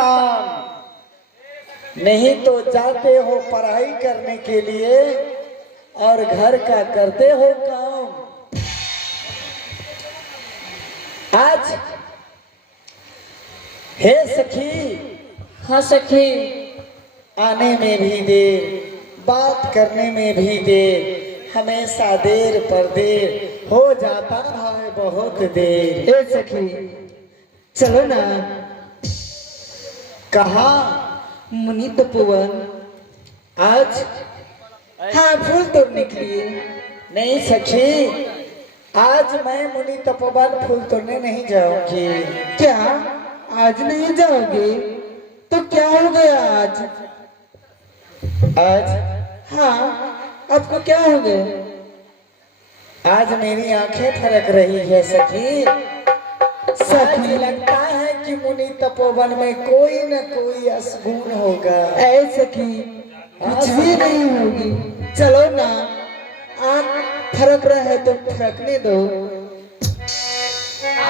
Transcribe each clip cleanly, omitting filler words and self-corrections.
इंसान, नहीं तो जाते हो पढ़ाई करने के लिए और घर का करते हो काम। आज हे सखी, हाँ सखी, आने में भी देर, बात करने में भी देर, हमेशा देर पर देर हो जाता है बहुत देर। ए सखी चलो ना। कहाँ? मुनि तपोवन। आज? हाँ, फूल तोड़ने के लिए। नहीं सखी, आज मैं मुनि तपोवन फूल तोड़ने नहीं जाऊंगी। क्या आज नहीं जाओगे? तो क्या हो गया आज? आज? हाँ, आपको क्या हो गया? आज मेरी आंखें फरक रही है सखी। सखी लगता है कि मुनि तपोवन में कोई न कोई असगुन होगा। ऐ सखी, कुछ भी नहीं होगी। चलो ना, आँख फरक रहा है तो फरकने दो।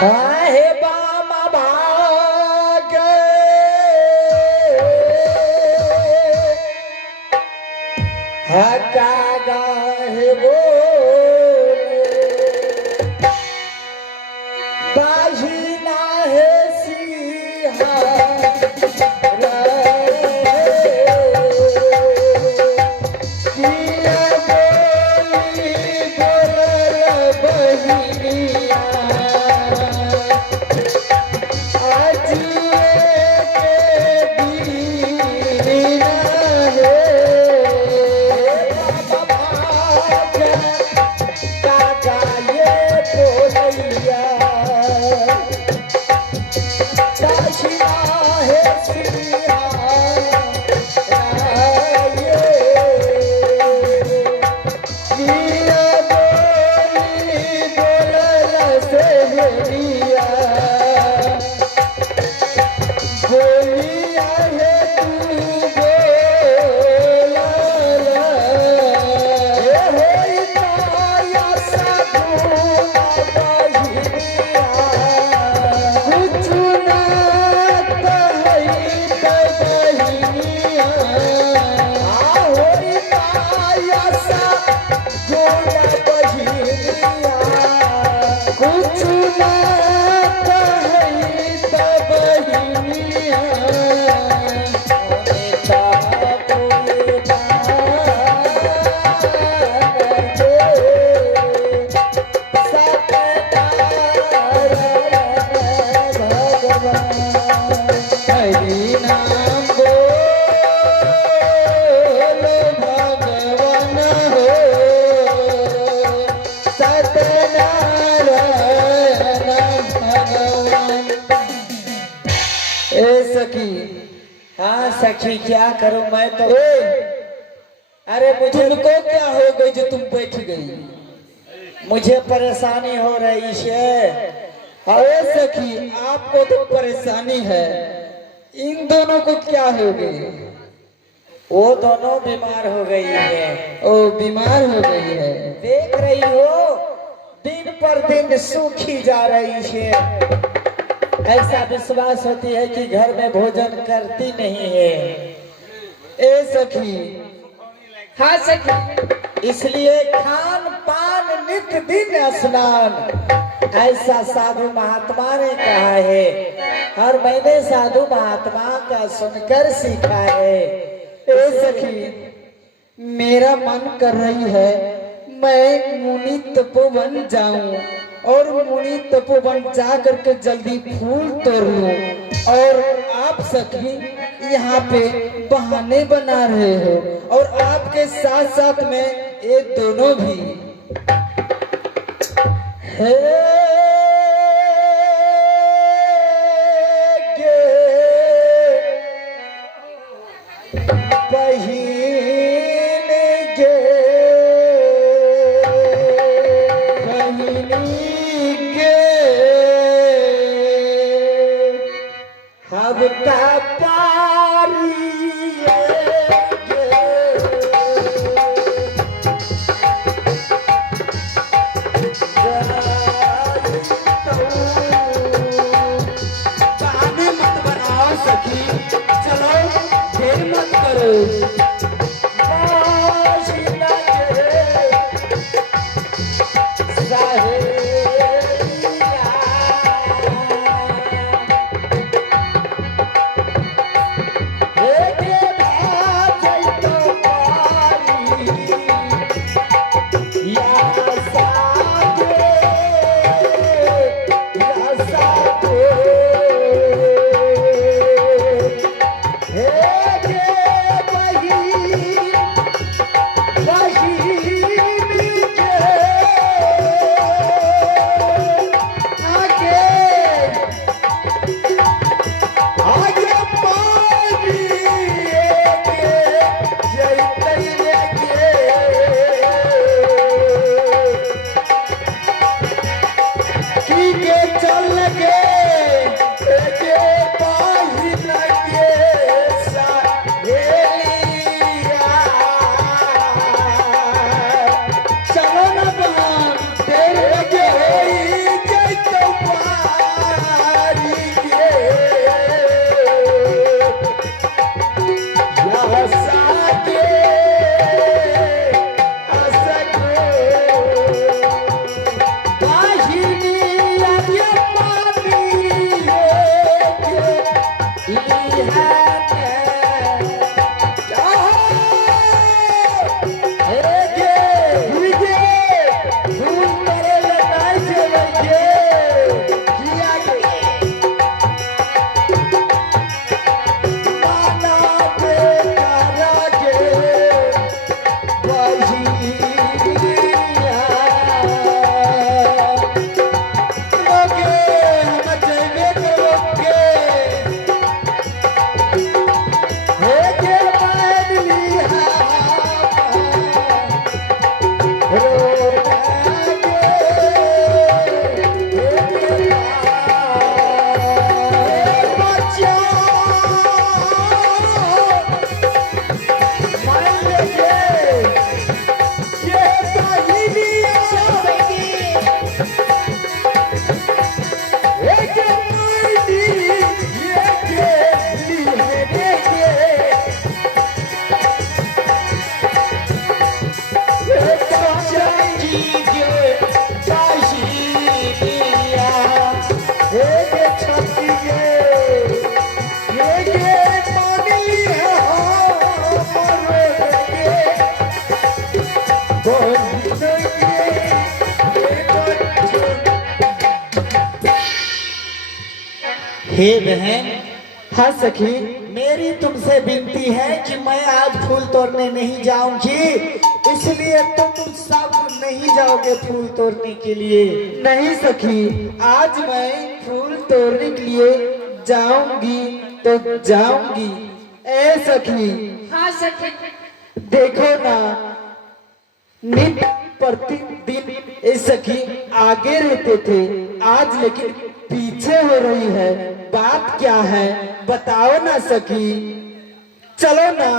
हाँ हे बामा भाग, हाँ कागा हे बोले, बाहिना है सिंहा हाँ सखी, क्या करूं मैं तो। अरे मुझे तुमको क्या हो गई जो तुम बैठ गई? मुझे परेशानी हो रही है। अरे सखी, आपको तो परेशानी है, इन दोनों को क्या हो गई? वो दोनों बीमार हो गई है। ओ, बीमार हो गई है। देख रही हो, दिन पर दिन सूखी जा रही है। ऐसा विश्वास होती है कि घर में भोजन करती नहीं है। ए सखी, हाँ सखी, इसलिए खान पान नित्य दिन स्नान, ऐसा साधु महात्मा ने कहा है और मैंने साधु महात्मा का सुनकर सीखा है। ए सखी, मेरा मन कर रही है मैं मुनि तपोवन जाऊं और मुनि तपोवन जा करके जल्दी फूल तोड़ लूं। और आप सखी यहाँ पे बहाने बना रहे हो और आपके साथ साथ में ये दोनों भी। हे गे बहिन गे, बहिनी के हम का पारी बहाने मत बनाओ सखी। सखी चलो देर मत करो। बाशिंदा के सहेलिया, एके भाजै तो पारी, या साथे, या साथे। एके बहिन, बहिन के आगे, आगे पानी एके जैतै गे। की के चल गे एके बहिन के सहेलिया। चलो ना बहन देर एके होई जैतौ पारी गे, या साथे, असगो। बाहिनी आगे पानी एके लिहाने, एके भीगे धूल करे लनाई जेबै गे, किया गे माना बेकारा गे बहिनिया। लोगे हम जइबे करोगे, एके बैठ लिहा रोना गे, एके बच्चा मान गे, ये बहिनिया एके मायनी एके लिहने गे, एके जाई गे बहिनिया, एके छपी गे, एके मान लिहा हमर गे, बहिन गे, ए बच्चो। हे बहन, हाँ सखी मेरी तुमसे विनती है कि मैं आज फूल तोड़ने नहीं जाऊंगी, इसलिए तुम सब नहीं जाओगे फूल तोड़ने के लिए। नहीं सखी आज मैं फूल तोड़ने के लिए जाऊंगी तो जाऊंगी। ए सखी हाँ सखी देखो ना नित्य प्रतिदिन ए सखी आगे रहते थे, आज लेकिन पीछे हो रही है, बात क्या है बताओ ना सखी। चलो ना।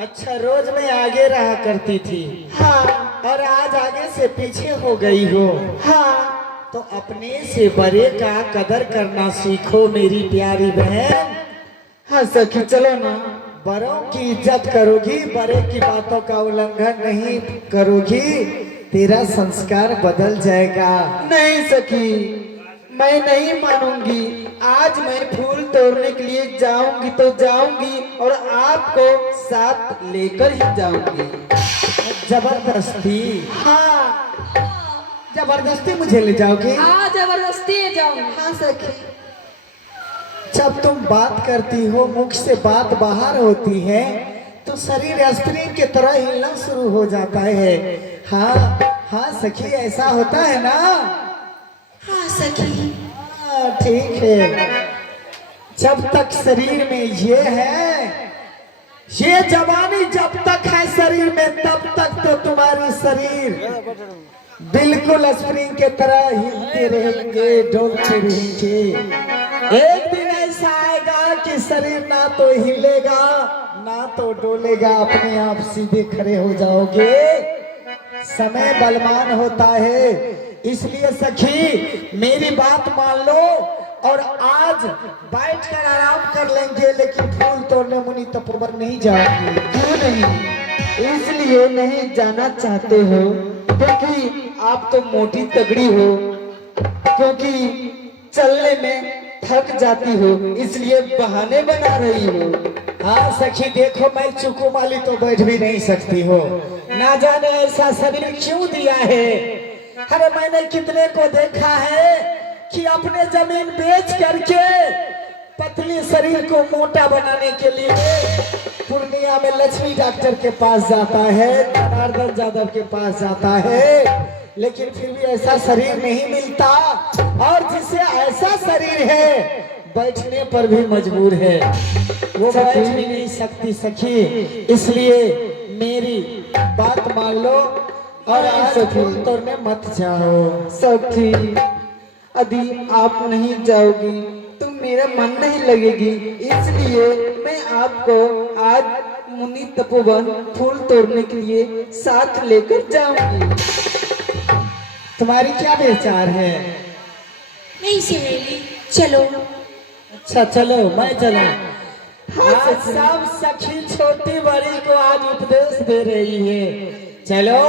अच्छा, रोज मैं आगे रहा करती थी हाँ और आज आगे से पीछे हो गई हो, हाँ तो अपने से बड़े का कदर करना सीखो मेरी प्यारी बहन। हाँ सखी चलो ना। बड़ों की इज्जत करोगी, बड़े की बातों का उल्लंघन नहीं करोगी, तेरा संस्कार बदल जाएगा। नहीं सखी मैं नहीं मानूंगी, आज मैं फूल तोड़ने के लिए जाऊंगी तो जाऊंगी और आपको साथ लेकर ही जाऊंगी। जबरदस्ती? हाँ जबरदस्ती मुझे ले जाओगी? हाँ जबरदस्ती जाऊंगी। हाँ सखी। जब तुम बात करती हो, मुख से बात बाहर होती है तो शरीर स्प्रिंग की तरह हिलना शुरू हो जाता है। हाँ हाँ सखी, ऐसा होता है ना? हाँ सखी। हाँ ठीक है। जब तक शरीर में ये है, ये जवानी जब तक है शरीर में, तब तक तो तुम्हारी शरीर बिल्कुल स्प्रिंग के तरह हिलते रहेंगे, डोलते रहेंगे। एक दिन ऐसा आएगा कि शरीर ना तो हिलेगा ना तो डोलेगा, अपने आप सीधे खड़े हो जाओगे। समय बलवान होता है, इसलिए सखी मेरी बात मान लो और आज बैठकर आराम कर लेंगे, लेकिन फूल तोड़ने मुनि तपोवन नहीं जाएंगे। क्यों नहीं? इसलिए नहीं जाना चाहते हो क्योंकि आप तो मोटी तगड़ी हो, क्योंकि चलने में थक जाती हो, इसलिए बहाने बना रही हो। हाँ सखी देखो, मैं चुकुमाली तो बैठ भी नहीं सकती हो, ना जाने ऐसा शरीर क्यों दिया है। अरे मैंने कितने को देखा है कि अपने जमीन बेच करके पतली शरीर को मोटा बनाने के लिए पूर्णिया में लक्ष्मी डॉक्टर के पास जाता है, जनार्दन यादव के पास जाता है, लेकिन फिर भी ऐसा शरीर नहीं मिलता। और जिसे ऐसा शरीर है बैठने पर भी मजबूर है, वो बैठ भी नहीं सकती सखी। इसलिए मेरी बात मान लो और आज फूल तोड़ने मत जाओ। सखी यदि आप नहीं जाओगी तो मेरा मन नहीं लगेगी, इसलिए मैं आपको आज मुनि तपोवन फूल तोड़ने के लिए साथ लेकर जाऊंगी। तुम्हारी क्या विचार है? नहीं सहेली, चलो। अच्छा चलो, मैं चलूं। आज सब सखी छोटी बड़ी को आज उपदेश दे रही है। चलो,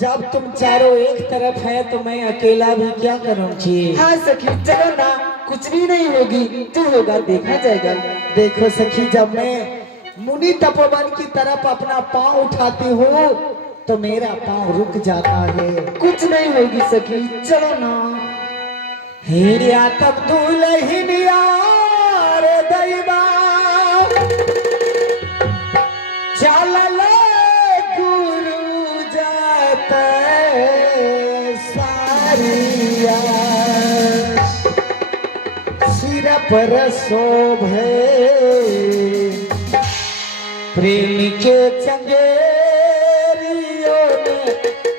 जब तुम चारों एक तरफ है तो मैं अकेला भी क्या करूंगी। हाँ सखी चलो ना, कुछ भी नहीं होगी, जो होगा देखा जाएगा। देखो सखी, जब मैं मुनि तपोवन की तरफ अपना पांव उठाती हूँ तो मेरा पांव रुक जाता है। कुछ नहीं होगी सखी, चलो ना। हिरिया तब दुल्हनिया रे दैवा चलल गुरु जाते सारिया, सिर पर शोभे प्रेम के चंगेरियों में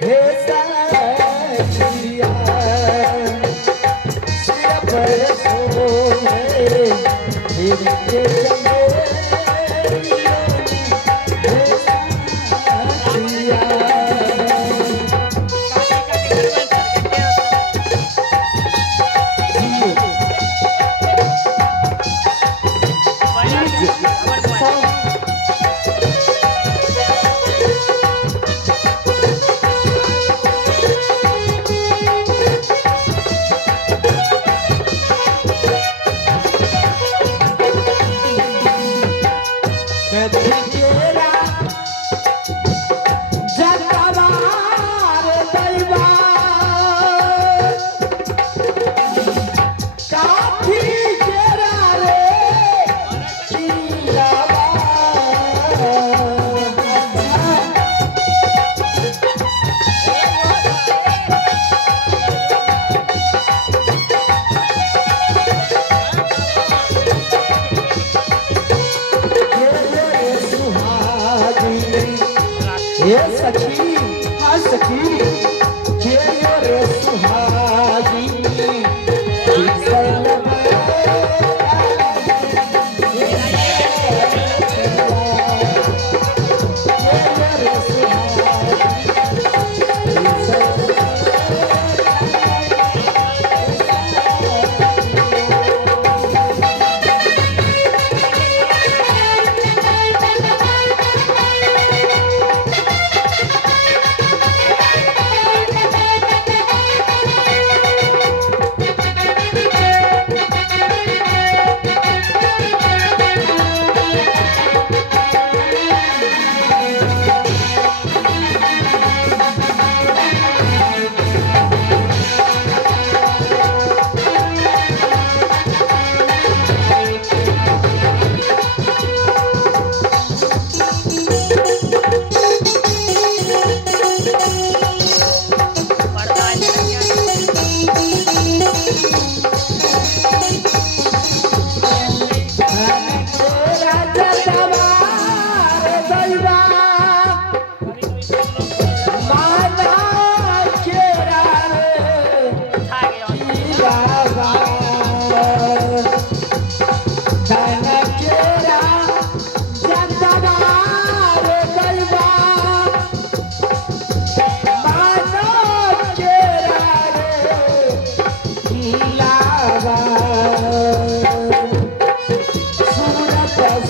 हे सारिया, सिर पर शोभे प्रेम के चंगेरियों में हे सारिया। ये सखी, हाँ सखी, के रे सुहागी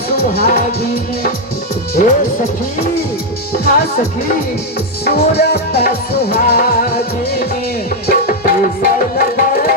सुहागिन हे सखी हाँ सखी सूरत सुहागिन इसल भरे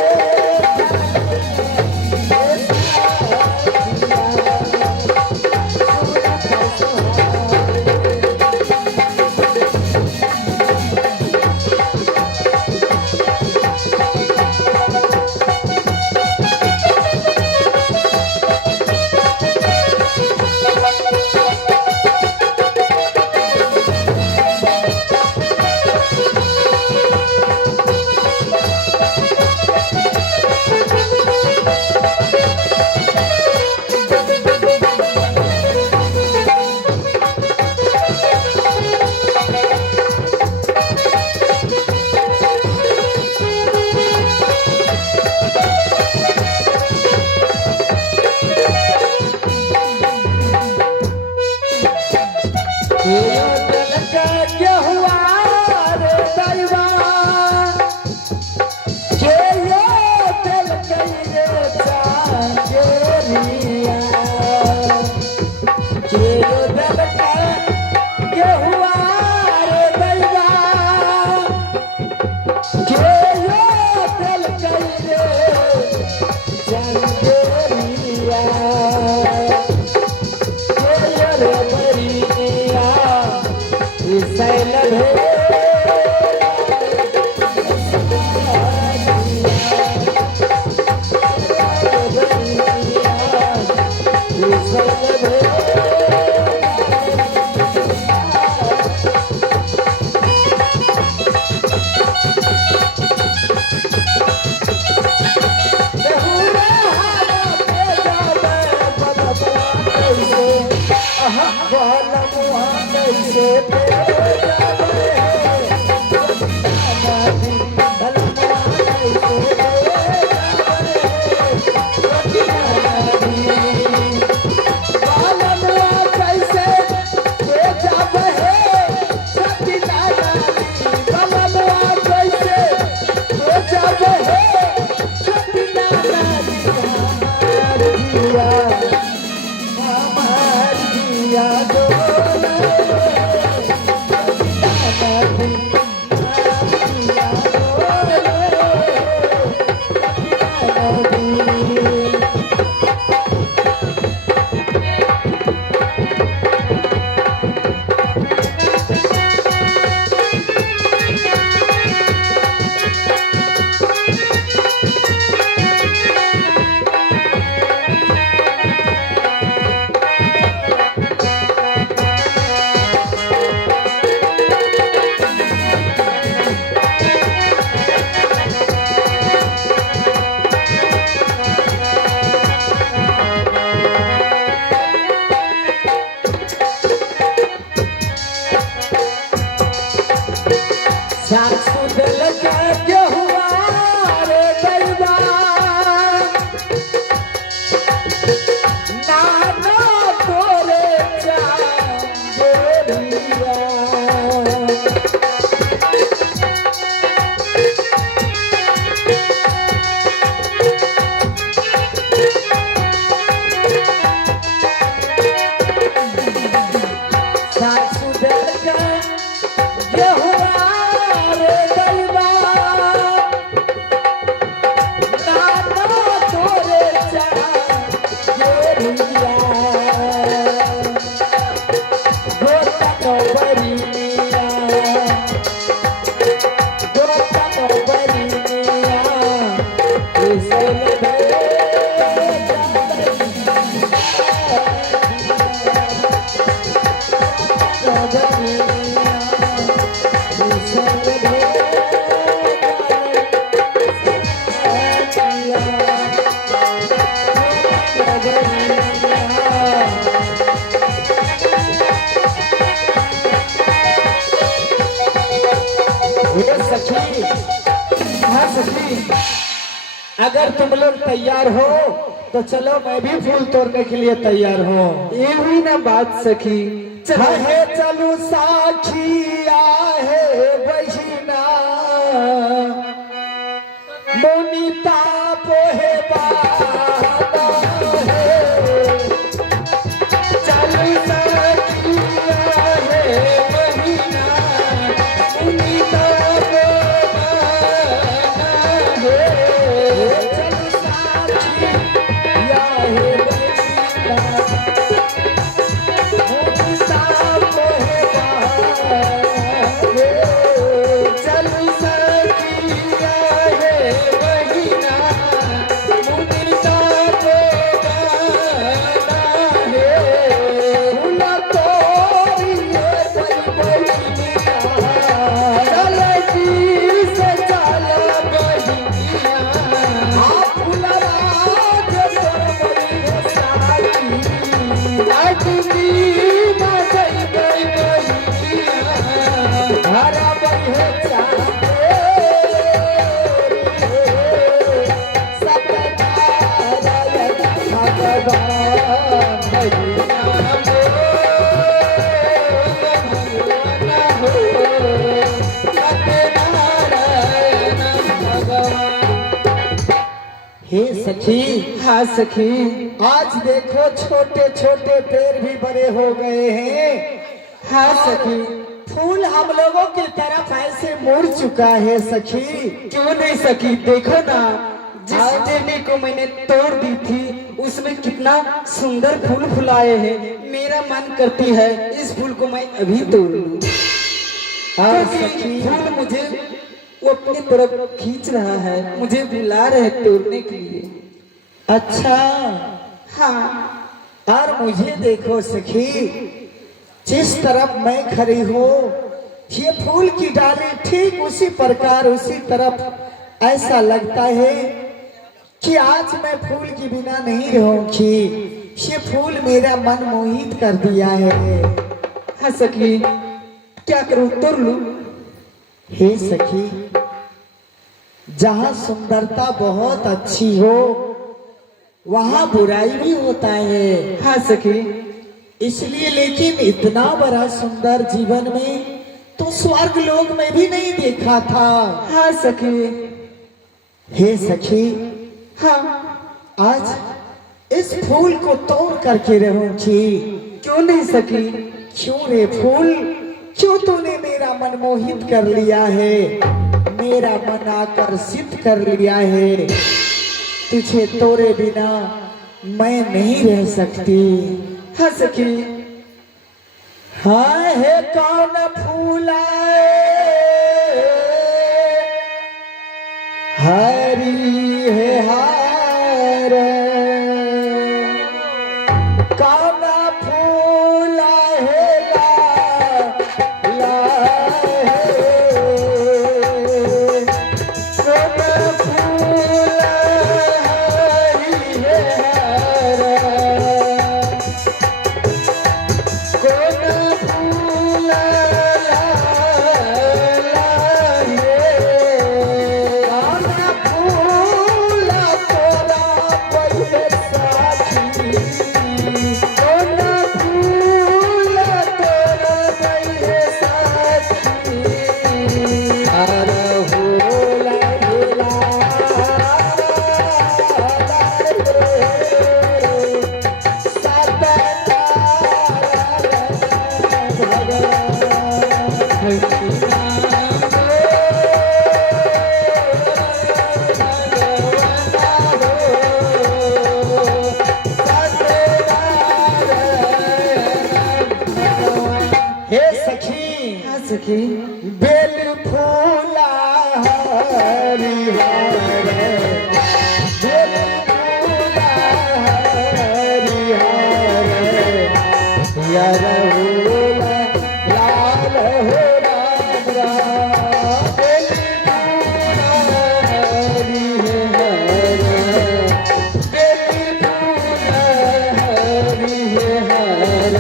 अगर तुम लोग तैयार हो तो चलो मैं भी फूल तोड़ने के लिए तैयार हूँ। ये हुई ना बात सखी। है चलू साखिया है बहिना मोनिता पोहे बाबा है हरा बहे चांदे सत्यनारायण भगवान हे सखी। हाँ सखी। आज देखो छोटे छोटे पेड़ भी बड़े हो गए हैं। हाँ सखी। फूल हम लोगों की तरफ ऐसे मुड़ चुका है सखी। क्यों नहीं सखी, देखो ना जिस टेने को मैंने तोड़ दी थी उसमें कितना सुंदर फूल फुलाए हैं। मेरा मन करती है इस फूल को मैं अभी तोड़ लूं। हाँ क्योंकि सखी। फूल मुझे वो अपनी तरफ खींच रहा है, मुझे बुला रहे तोड़ने के लिए। अच्छा हाँ। और मुझे देखो सखी, जिस तरफ मैं खड़ी हूँ ये फूल की डाली ठीक उसी प्रकार उसी तरफ ऐसा लगता है कि आज मैं फूल के बिना नहीं रहूंगी। ये फूल मेरा मन मोहित कर दिया है। हाँ सखी, क्या करूं, तोड़ लूं? हे सखी, जहाँ सुंदरता बहुत अच्छी हो वहाँ बुराई भी होता है। हाँ सखी। इसलिए लेकिन इतना बड़ा सुंदर जीवन में तो स्वर्ग लोक में भी नहीं देखा था। हाँ सखी। हे सखी, हाँ। आज इस फूल को तोड़ करके रहूंगी। क्यों नहीं सखी? क्यों रे फूल, क्यों तूने मेरा मन मोहित कर लिया है, मेरा मन आकर्षित कर लिया है। तुझे तोड़े बिना मैं नहीं रह सकती। हाँ सखी। हाँ है कौन फूल आए हरी है हार, कौन फूल है ला कौन फूल हरी है हार, कौन फूल ला सखी। बेल फूला हरी हर, बेल फूला हरी हर, यार होला लाल हो राम राम। बेल फूला हरी हर, बेल फूला हरी हर,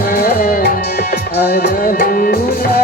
अरहुला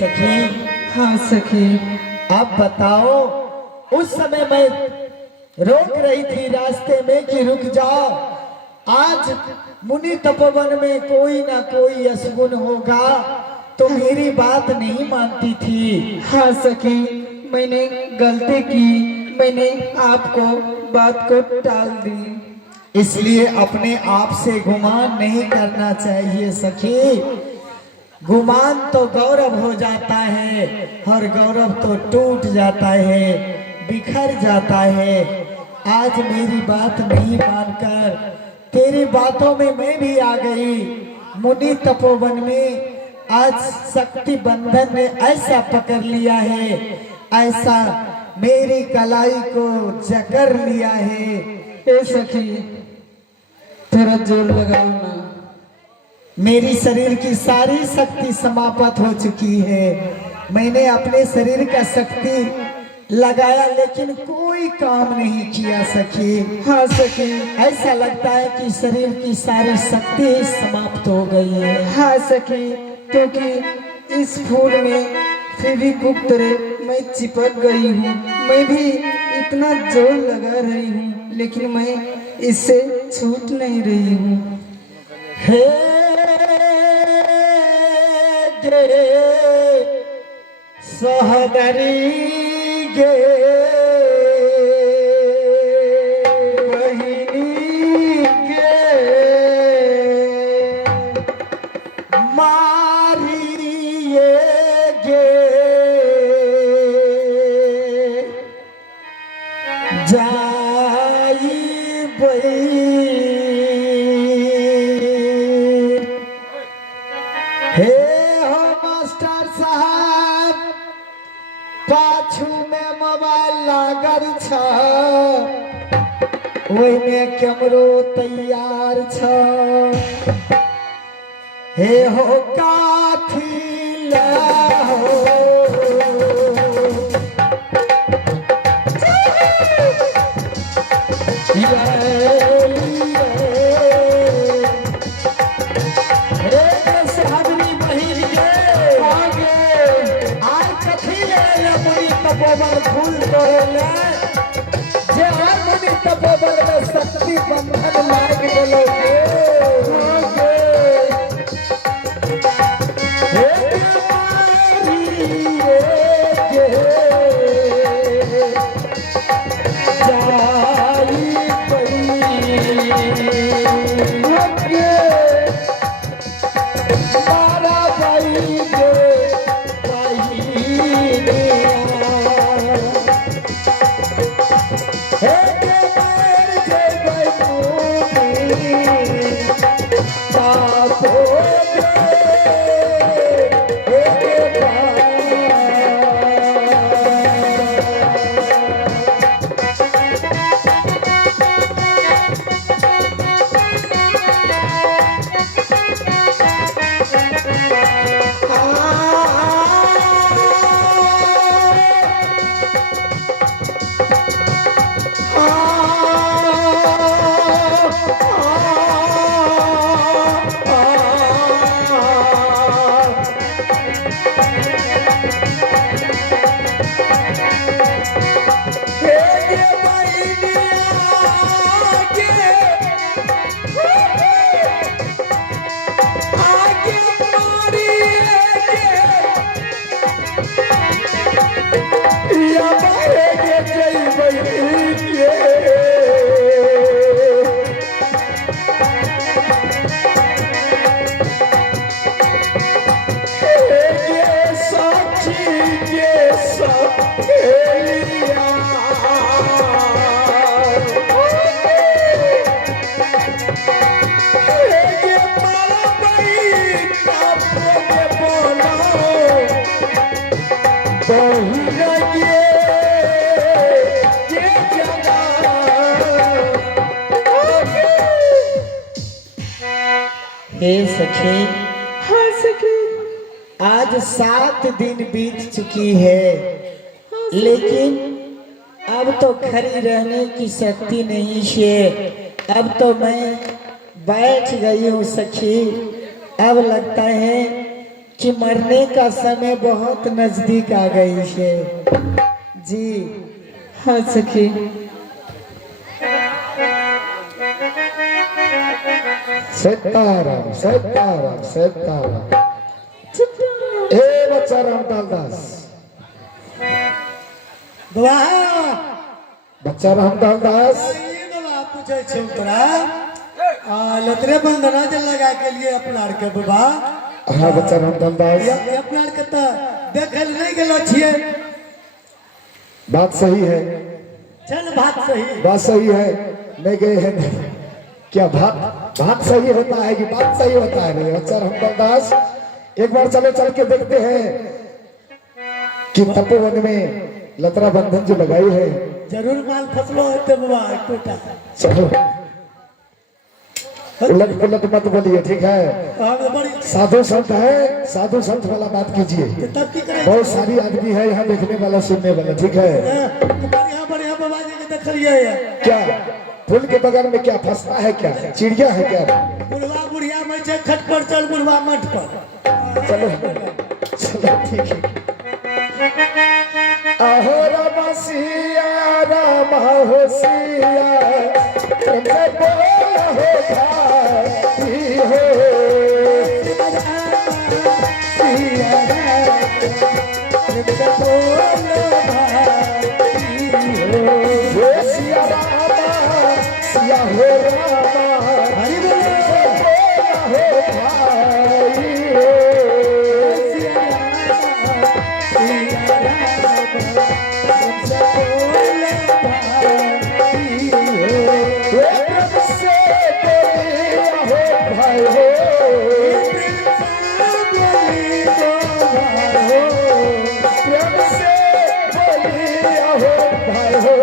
सखी। हाँ सखी। आप बताओ उस समय मैं रोक रही थी रास्ते में कि रुक जाओ, आज मुनि तपोवन में कोई ना कोई असगुन होगा, तो मेरी बात नहीं मानती थी। हाँ सखी, मैंने गलती की, मैंने आपको बात को टाल दी। इसलिए अपने आप से गुमान नहीं करना चाहिए सखी। गुमान तो गौरव हो जाता है और गौरव तो टूट जाता है, बिखर जाता है। आज मेरी बात नहीं मानकर तेरी बातों में मैं भी आ गई। मुनि तपोवन में आज शक्ति बंधन ने ऐसा पकड़ लिया है, ऐसा मेरी कलाई को जकड़ लिया है। ए सखी, थोड़ा जोर लगाओ ना। मेरी शरीर की सारी शक्ति समाप्त हो चुकी है। मैंने अपने शरीर का शक्ति लगाया लेकिन कोई काम नहीं किया सखी। हाँ सखी, ऐसा लगता है कि शरीर की सारी शक्ति समाप्त हो गई है। हाँ सखी, क्योंकि इस फूल में फेविक्विक तरह मैं चिपक गई हूँ। मैं भी इतना जोर लगा रही हूँ लेकिन मैं इससे छूट नहीं रही हूँ। हे गे सहदरी गे बहिनी गे मारिए गे जाई बई। हे हो मास्टर साहब, पाछू में मोबाइल लागल छ, ओहि में कैमरो तैयार छ। हे हो काथी ला हो, फूल तोड़े जे हर मुनि तपोवन में शक्ति बंधन लाग बोलोगे। हे सखी, हाँ सखी, आज 7 दिन बीत चुकी है, लेकिन अब तो खड़ी रहने की शक्ति नहीं है। अब तो मैं बैठ गई हूँ सखी। अब लगता है कि मरने का समय बहुत नजदीक आ गई है। जी हाँ सखी। सीताराम सीताराम सीताराम। ए बच्चा रामपाल दास, बच्चा रामपाल दास, पूछे छे तोरा लतरे बंधना जे लगा के लिए अपना आर के बाबा। हाँ बच्चा रामपाल दास, ये अपना आर के त देखल नहीं गेलो छिए। बात सही है, चल बात सही, बात सही है, नहीं गए हैं क्या? बात सही होता है कि बात सही होता है? नहीं बच्चा रामपाल दास, एक बार चलो चल के देखते हैं कि तपोवन में लतरा बंधन जो लगाई है। जरूर माल फसलो होते बाबा कोटा। चलो उलट पुलट मत बोलिए, ठीक है? साधु संत है, साधु संत वाला बात कीजिए। तब की करे? बहुत सारी आदमी है यहाँ देखने वाला सुनने वाला, ठीक है? यहाँ बढ़िया बाबा जी के देखलिए क्या फूल के बगल में क्या फंसता है? क्या चिड़िया है क्या? बुढ़वा बुढ़िया में से खट पर चल, बुढ़वा मठ पर। चलो चलो ठीक है। आहो राम सिया राम हो सिया, तुमसे बोला हो भाई हो। सिया राम, तुमसे बोला भाई हो। वो सिया राम, सिया हो राम, हरि बोलो बोला हो भाई हो। सिया राम, सिया राम, तुमसे बोला भाई हो। प्रेम से बोलिया हो भाई हो,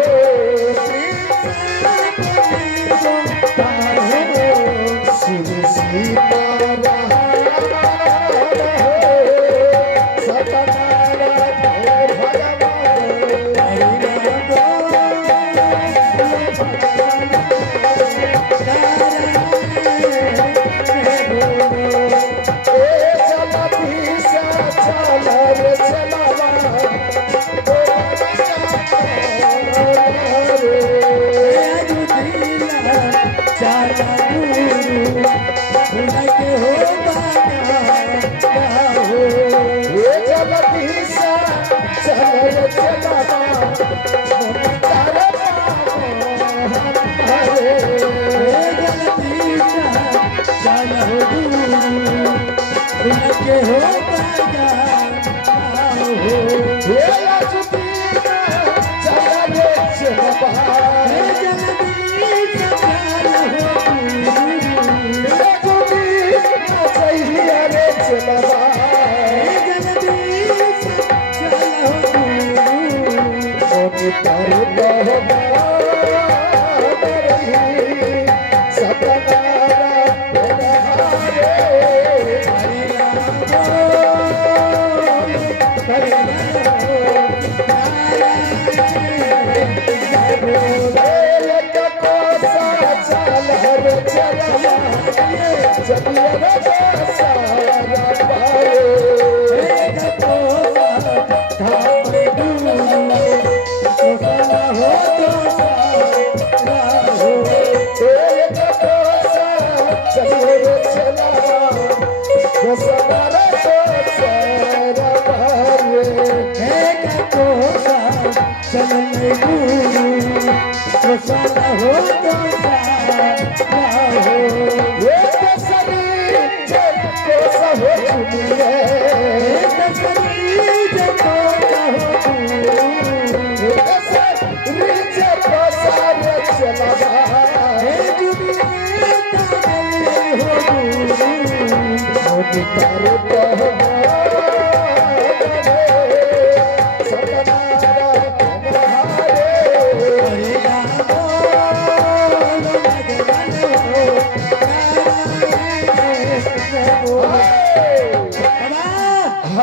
श्री सीताराम सत्यनारायण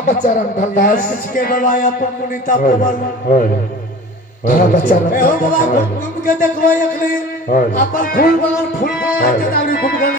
बच्चा रामदास के बाबा अपन पुनीता पवन हाँ बच्चा ए हो बाबा घूम के देखो अखनी अपन फूल बगल फूल के दाढ़ी फूट गई।